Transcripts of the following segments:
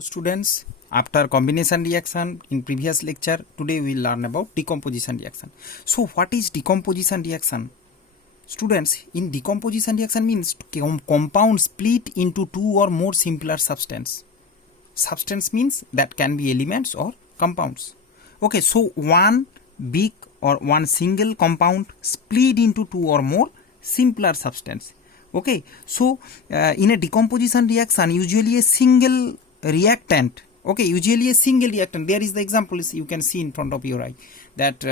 Students, after combination reaction in previous lecture, today we will learn about decomposition reaction. So what is decomposition reaction? Students, in decomposition reaction means compound split into two or more simpler substance. Substance means that can be elements or compounds. Okay, so one big or one single compound split into two or more simpler substance. Okay, so in a decomposition reaction, usually a single reactant, there is the example you can see in front of your eye, that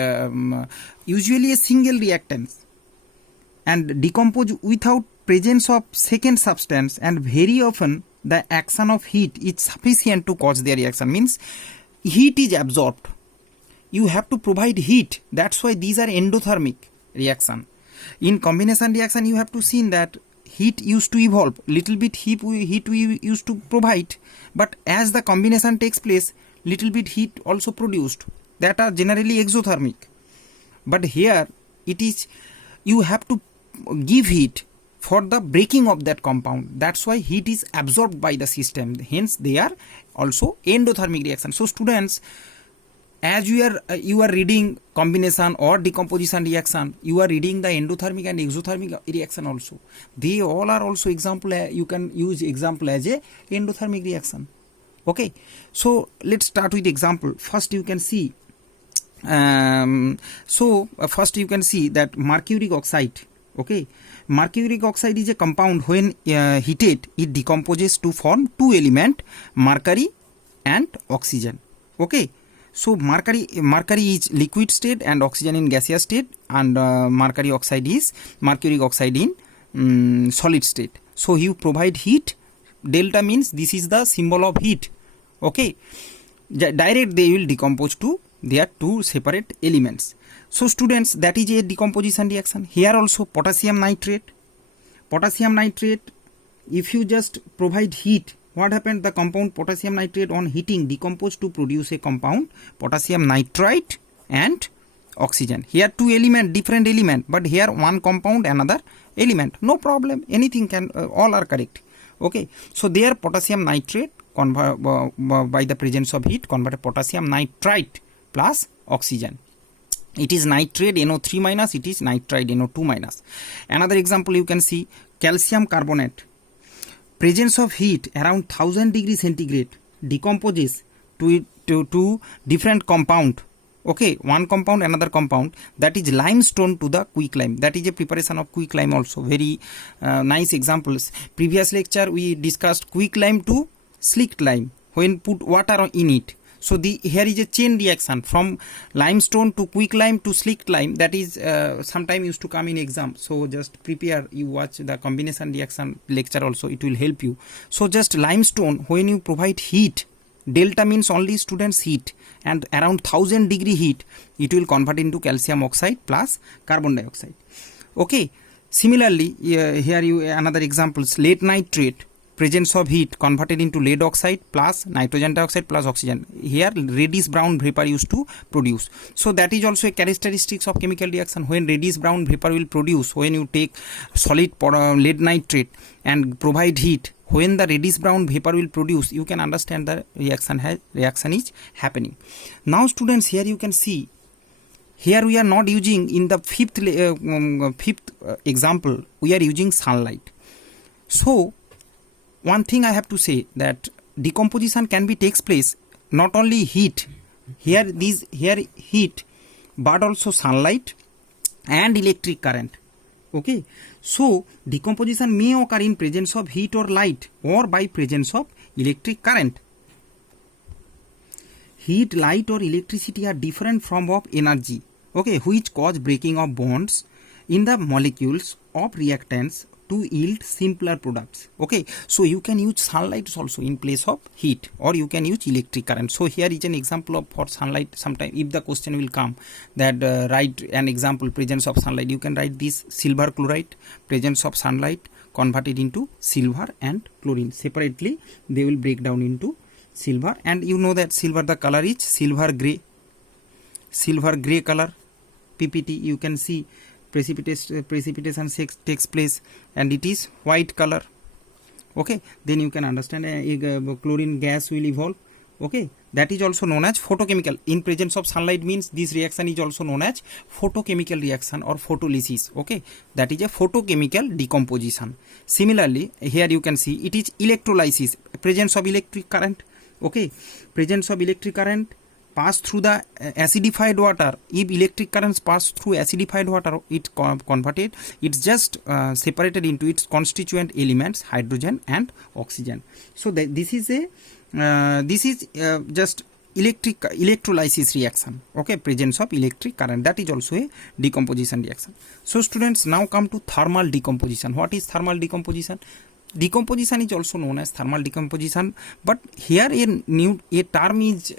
usually a single reactant and decompose without presence of second substance, and very often the action of heat is sufficient to cause the reaction. Means heat is absorbed, you have to provide heat, that's why these are endothermic reaction. In combination reaction you have to see that heat used to evolve, little bit heat we used to provide, but as the combination takes place, little bit heat also produced, that are generally exothermic. But here it is, you have to give heat for the breaking of that compound, that's why heat is absorbed by the system, hence they are also endothermic reaction. So students, as you are reading combination or decomposition reaction, you are reading the endothermic and exothermic reaction also. They all are also example, you can use example as a endothermic reaction. Okay, so let's start with example. First you can see that mercuric oxide. Okay, mercuric oxide is a compound, when heated it decomposes to form two element, mercury and oxygen. Okay, so mercury is liquid state and oxygen in gaseous state, and mercuric oxide in solid state. So you provide heat, delta means this is the symbol of heat. Okay, direct they will decompose to their two separate elements. So students, that is a decomposition reaction. Here also potassium nitrate, if you just provide heat, what happened? The compound potassium nitrate on heating decompose to produce a compound potassium nitrite and oxygen. Here two element, different element, but here one compound, another element. No problem, anything can, all are correct. Okay, so there potassium nitrate by the presence of heat converted potassium nitrite plus oxygen. It is nitrate NO3 minus, it is nitrite NO2 minus. Another example you can see, calcium carbonate. Presence of heat around 1000 degrees centigrade decomposes to different compound. Okay, one compound, another compound, that is limestone to the quicklime. That is a preparation of quicklime also. Very nice examples. Previous lecture we discussed quicklime to slicked lime when put water in it. So here is a chain reaction from limestone to quicklime to slicked lime. That is sometime used to come in exam. So just prepare, you watch the combination reaction lecture also, it will help you. So just limestone, when you provide heat, delta means only students heat, and around 1000 degree heat, it will convert into calcium oxide plus carbon dioxide. Okay, similarly here you another examples, lead nitrate. Presence of heat converted into lead oxide plus nitrogen dioxide plus oxygen. Here reddish brown vapor used to produce. So that is also a characteristics of chemical reaction. When reddish brown vapor will produce, when you take solid lead nitrate and provide heat, when the reddish brown vapor will produce, you can understand the reaction is happening. Now students, here you can see, here we are not using, in the fifth example we are using sunlight. So one thing I have to say, that decomposition can be takes place not only heat, here heat, but also sunlight and electric current. Okay, so decomposition may occur in presence of heat or light, or by presence of electric current. Heat, light or electricity are different form of energy, okay, which cause breaking of bonds in the molecules of reactants to yield simpler products. Okay, so you can use sunlight also in place of heat, or you can use electric current. So here is an example of for sunlight. Sometime if the question will come that write an example, presence of sunlight, you can write this: silver chloride, presence of sunlight converted into silver and chlorine. Separately they will break down into silver, and you know that silver, the color is silver gray color. PPT you can see precipitation takes place, and it is white color. Okay, then you can understand chlorine gas will evolve. Okay, that is also known as photochemical. In presence of sunlight means this reaction is also known as photochemical reaction or photolysis. Okay, that is a photochemical decomposition. Similarly, here you can see it is electrolysis, presence of electric current. Okay, presence of electric current pass through the acidified water. If electric currents pass through acidified water, it converted, it's just separated into its constituent elements, hydrogen and oxygen. So this is just electrolysis reaction. Okay, presence of electric current, that is also a decomposition reaction. So students, now come to thermal decomposition. What is thermal decomposition? Decomposition is also known as thermal decomposition, but here a term is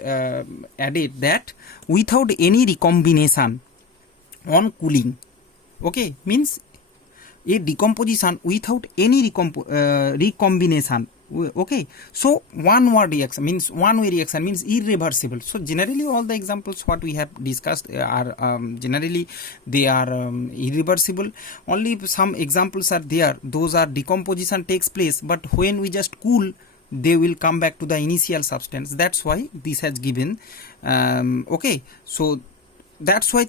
added that without any recombination on cooling. Okay, means a decomposition without any recombination. Okay, so one word reaction means one way reaction means irreversible. So generally all the examples what we have discussed are generally they are irreversible. Only some examples are there, those are decomposition takes place, but when we just cool they will come back to the initial substance. That's why this has given okay, so that's why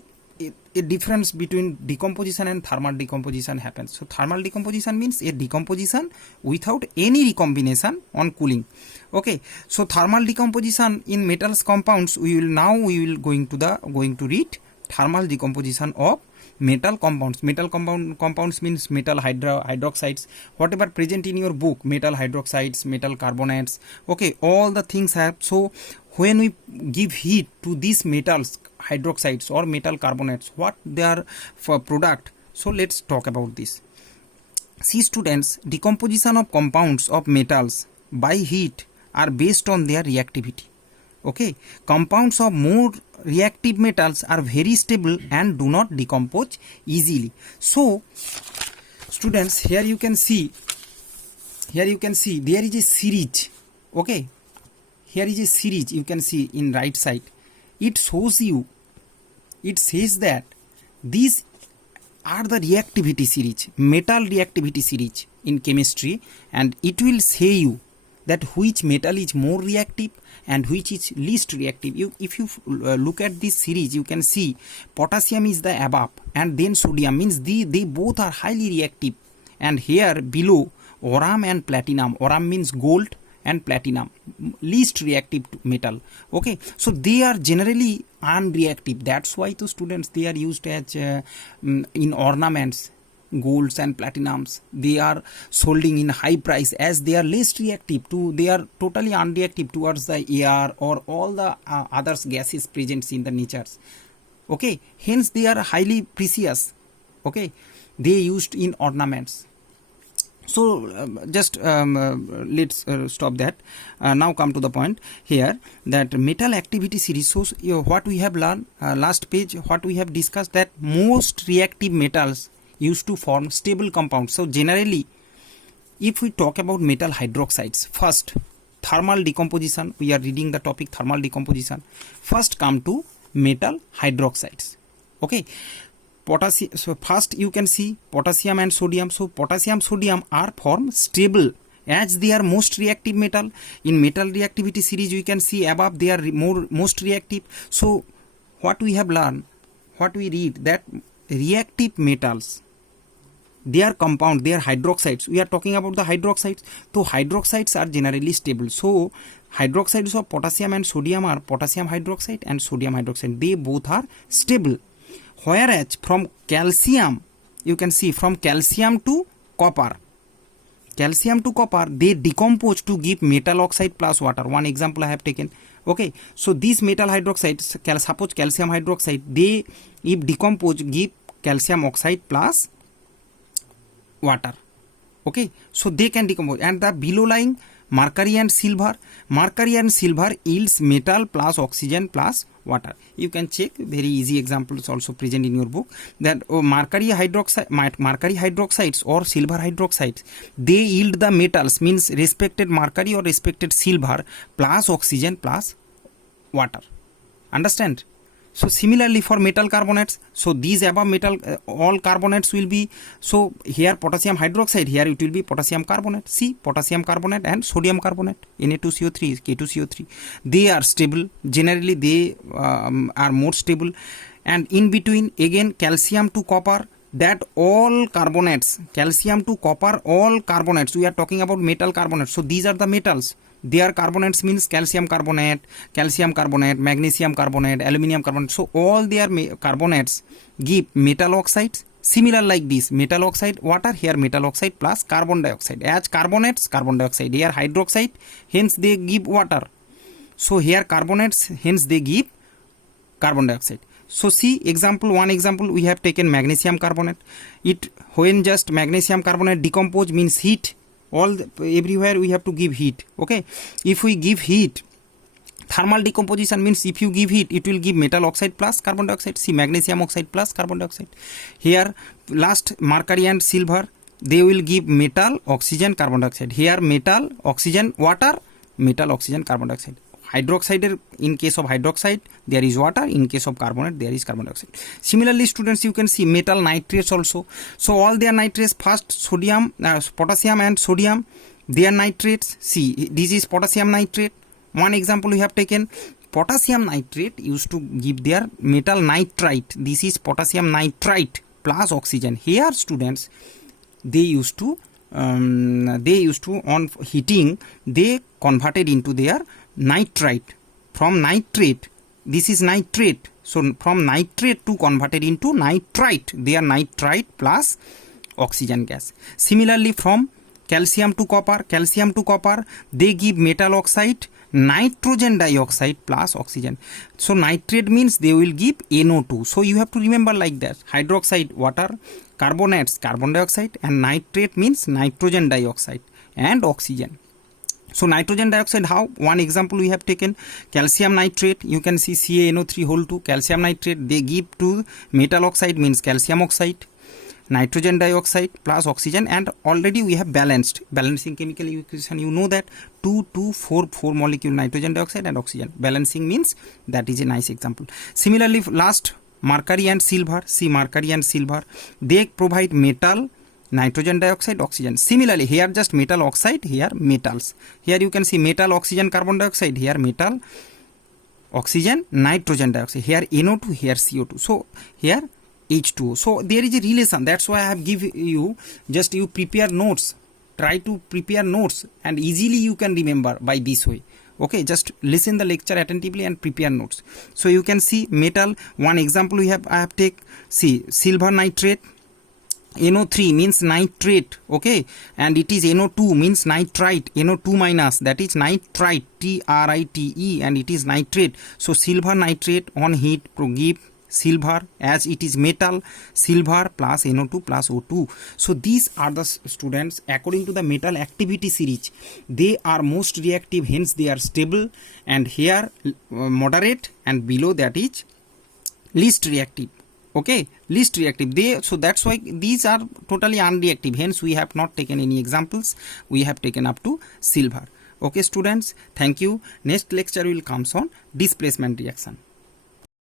a difference between decomposition and thermal decomposition happens. So thermal decomposition means a decomposition without any recombination on cooling. Okay, so thermal decomposition in metals compounds, we will going to read thermal decomposition of metal compounds. Metal compounds means metal hydroxides, whatever present in your book, metal hydroxides, metal carbonates. Okay, all the things have. So when we give heat to these metals hydroxides or metal carbonates, what they are for product. So let's talk about this. See students, decomposition of compounds of metals by heat are based on their reactivity. Okay, compounds of more reactive metals are very stable and do not decompose easily. So students, here you can see there is a series. Okay, here is a series you can see in right side. It says that these are the reactivity series, metal reactivity series in chemistry, and it will say you that which metal is more reactive and which is least reactive. If you look at this series, you can see potassium is the above and then sodium, means they both are highly reactive, and here below aurum and platinum. Aurum means gold and platinum, least reactive metal. Okay, so they are generally unreactive. That's why to students they are used as in ornaments. Golds and platinums, they are solding in high price as they are less reactive to, they are totally unreactive towards the air or all the other gases present in the natures. Okay, hence they are highly precious. Okay, they used in ornaments. So let's stop that. Now come to the point here that metal activity series. So what we have learned last page, what we have discussed, that most reactive metals used to form stable compounds. So generally, if we talk about metal hydroxides, first thermal decomposition, we are reading the topic thermal decomposition. First come to metal hydroxides. Okay, potassium. So first you can see potassium and sodium. So potassium, sodium are formed stable as they are most reactive metal. In metal reactivity series, you can see above they are most reactive. So what we have learned, what we read, that reactive metals, they are compound, they are hydroxides. We are talking about the hydroxides. So hydroxides are generally stable. So hydroxides of potassium and sodium are potassium hydroxide and sodium hydroxide. They both are stable. Whereas from calcium, you can see from calcium to copper, they decompose to give metal oxide plus water. One example I have taken. Okay, so these metal hydroxides, suppose calcium hydroxide, they if decompose give calcium oxide plus water. Okay, so they can decompose. And the below lying mercury and silver yields metal plus oxygen plus water. You can check, very easy examples also present in your book, that mercury hydroxides or silver hydroxides, they yield the metals, means respected mercury or respected silver plus oxygen plus water. Understand? So similarly for metal carbonates, so these above metal all carbonates will be, so here potassium hydroxide, here it will be potassium carbonate. See, potassium carbonate and sodium carbonate, Na2CO3, K2CO3. They are stable. Generally they are more stable. And in between again calcium to copper, that all carbonates, calcium to copper, all carbonates, we are talking about metal carbonates. So these are the metals. Their carbonates means calcium carbonate, magnesium carbonate, aluminum carbonate. So all their carbonates give metal oxides. Similar like this, metal oxide, water, here metal oxide plus carbon dioxide. As carbonates, carbon dioxide, here hydroxide, hence they give water. So here carbonates, hence they give carbon dioxide. So see example, one example we have taken magnesium carbonate. It when just magnesium carbonate decompose means heat. Everywhere we have to give heat. Okay, if we give heat, thermal decomposition means if you give heat, it will give metal oxide plus carbon dioxide. See, magnesium oxide plus carbon dioxide. Here last mercury and silver, they will give metal, oxygen, carbon dioxide. Here metal, oxygen, water, metal, oxygen, carbon dioxide. Hydroxide, in case of hydroxide there is water, in case of carbonate there is carbon dioxide. Similarly students, you can see metal nitrates also. So all their nitrates, first sodium, potassium and sodium, their nitrates. See, this is potassium nitrate. One example we have taken, potassium nitrate used to give their metal nitrite. This is potassium nitrite plus oxygen. Here students, they used to on heating, they converted into their nitrite. From nitrate, this is nitrate, so from nitrate to converted into nitrite, they are nitrite plus oxygen gas. Similarly from calcium to copper, they give metal oxide, nitrogen dioxide plus oxygen. So nitrate means they will give NO2. So you have to remember like that, hydroxide water, carbonates carbon dioxide, and nitrate means nitrogen dioxide and oxygen. So nitrogen dioxide, how? One example we have taken, calcium nitrate, you can see CaNO3 whole 2, calcium nitrate, they give to metal oxide means calcium oxide, nitrogen dioxide plus oxygen, and already we have balancing chemical equation, you know that 2 2 4 molecule nitrogen dioxide and oxygen. Balancing means that is a nice example. Similarly last mercury and silver, see mercury and silver, they provide metal, nitrogen dioxide, oxygen. Similarly here just metal oxide, here metals. Here you can see metal, oxygen, carbon dioxide, here metal, oxygen, nitrogen dioxide, here NO2, here CO2. So here H2O. So there is a relation. That's why I have give you, just you prepare notes. Try to prepare notes and easily you can remember by this way. Okay, just listen the lecture attentively and prepare notes. So you can see metal, one example I have take, see silver nitrate, NO3 means nitrate, okay, and it is NO2 means nitrite, NO2 minus, that is nitrite, TRITE, and it is nitrate. So silver nitrate on heat give silver, as it is metal, silver plus NO2 plus O2. So these are the students according to the metal activity series. They are most reactive, hence they are stable, and here moderate, and below that is least reactive. Okay, least reactive. So that's why these are totally unreactive, hence we have not taken any examples, we have taken up to silver. Okay students, thank you. Next lecture will comes on displacement reaction.